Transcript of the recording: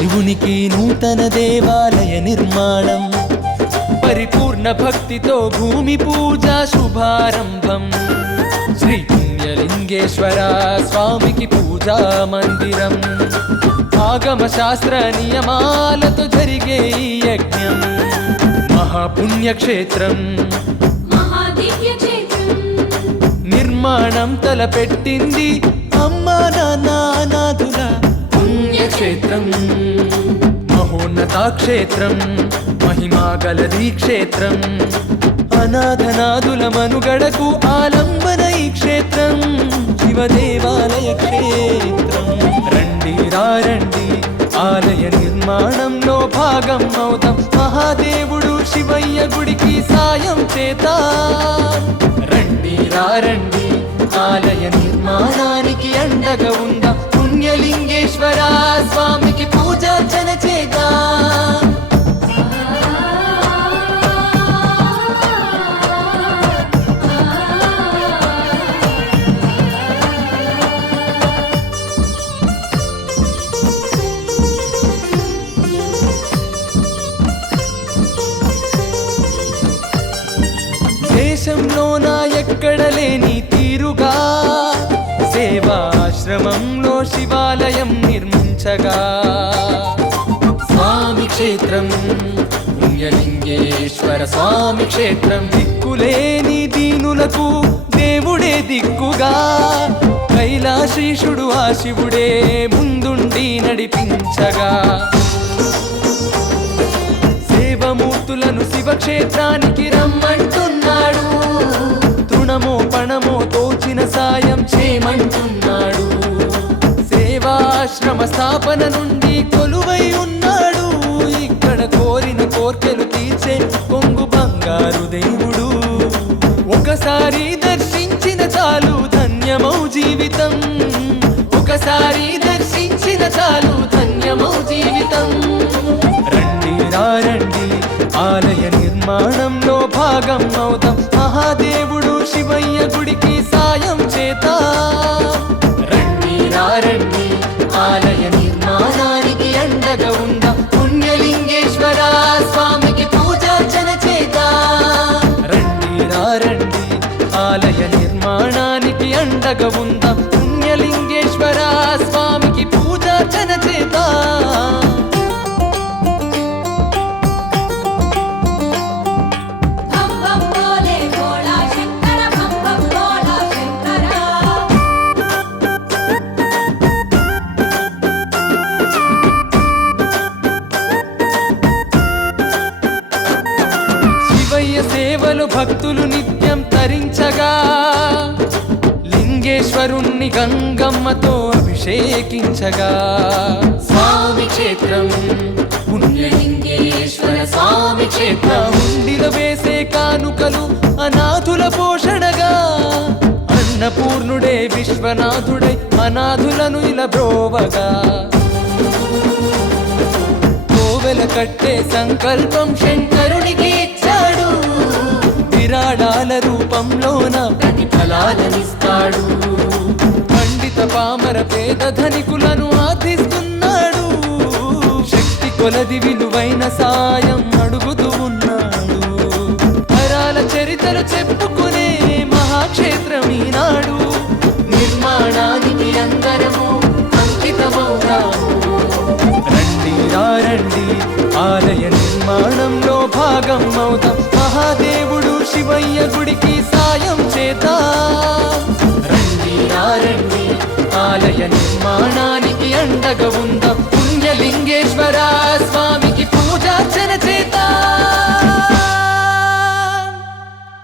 శివునికి నూతన దేవాలయ నిర్మాణం, పరిపూర్ణ భక్తితో భూమి పూజ శుభారంభం. శ్రీ పుణ్యలింగేశ్వర స్వామికి పూజా మందిరం, ఆగమ శాస్త్ర నియమాలతో జరిగే ఈ యజ్ఞం. మహాపుణ్యక్షేత్రం నిర్మాణం తలపెట్టింది అమ్మా నాన్న అనాథుల పుణ్యక్షేత్రం. మహోన్నతాక్షేత్రం, మహిమా గలదీ క్షేత్రం, అనాథనాథుల మనుగడకు ఆలంబన ఈ క్షేత్రం. శివదేవాలయ క్షేత్రం. రండి రండి ఆలయ నిర్మాణంలో భాగం అవుతాం, మహాదేవుడు శివయ్య గుడికి సాయం చేద్దాం. రండి రండి ఆలయ నిర్మాణానికి అండగా ఉందాం, పుణ్యలింగేశ్వర స్వామికి పూజార్చన చేద్దాం. దేశంలోన ఎక్కడ లేని తీరుగా సేవాశ్రమంలో శివాలయం నిర్మించగా, స్వామి క్షేత్రం పుణ్యలింగేశ్వర స్వామి క్షేత్రం. దిక్కులేని దీనులకు దేవుడే దిక్కుగా, కైలాశీషుడు ఆ శివుడే ముందుండి నడిపించగా, శివమూర్తులను శివక్షేత్రానికి రమ్మంటున్నాడు, తృణమో పణమో తోచిన సాయం చేయమంటున్నాడు. సేవాశ్రమ స్థాపన నుండి కొలువై ఉన్నాడు, ఇక్కడ కోరిన కోర్కెలు తీర్చే కొంగు బంగారు దేవుడు. ఒకసారి దర్శించిన చాలు ధన్యమౌ జీవితం, ఒకసారి దర్శించిన చాలు ధన్యమౌ జీవితం. రండి రండి ఆలయ నిర్మాణంలో భాగం అవుతాం, మహాదేవుడు శివయ్య గుడికి సాయం చేద్దాం. రండి రండి ఆలయ నిర్మాణానికి అండగా ఉందాం, పుణ్యలింగేశ్వర స్వామికి పూజార్చన చేద్దాం. రండి రండి ఆలయ నిర్మాణానికి అండగా ఉందాం, పుణ్యలింగేశ్వర స్వామికి పూజార్చన చేద్దాం. సేవలు భక్తులు నిత్యం తరించగా, లింగేశ్వరుణ్ణి గంగమ్మతో అభిషేకించగా, స్వామి క్షేత్రం పుణ్యలింగేశ్వర స్వామి క్షేత్రం. ఉండిలో వేసే కానుకలు అనాథుల పోషణగా, అన్నపూర్ణుడే విశ్వనాథుడై అనాథులను ఇలా బ్రోవగా, కోవెల కట్టే సంకల్పం శంకరునికి ఇచ్చాడు, విరాళాల రూపంలోన ప్రతిఫలాలనిస్తాడు. పండిత పామర పేద ధనికులను ఆర్థిస్తున్నాడు, శక్తి కొలది విలువైన సాయం అడుగుతూ ఉన్నాడు. తరాల చరిత్రలు చెప్పుకునే మహాక్షేత్రం ఈనాడు, నిర్మాణానికి అందరము అంకితమవుతాము. రండి రండి ఆలయ నిర్మాణంలో భాగం అవుతాం, మహాదేవుడు శివయ్య గుడికి సాయం చేద్దాం. రండి రండి ఆలయ నిర్మాణానికి అండగా ఉందాం, పుణ్యలింగేశ్వర స్వామి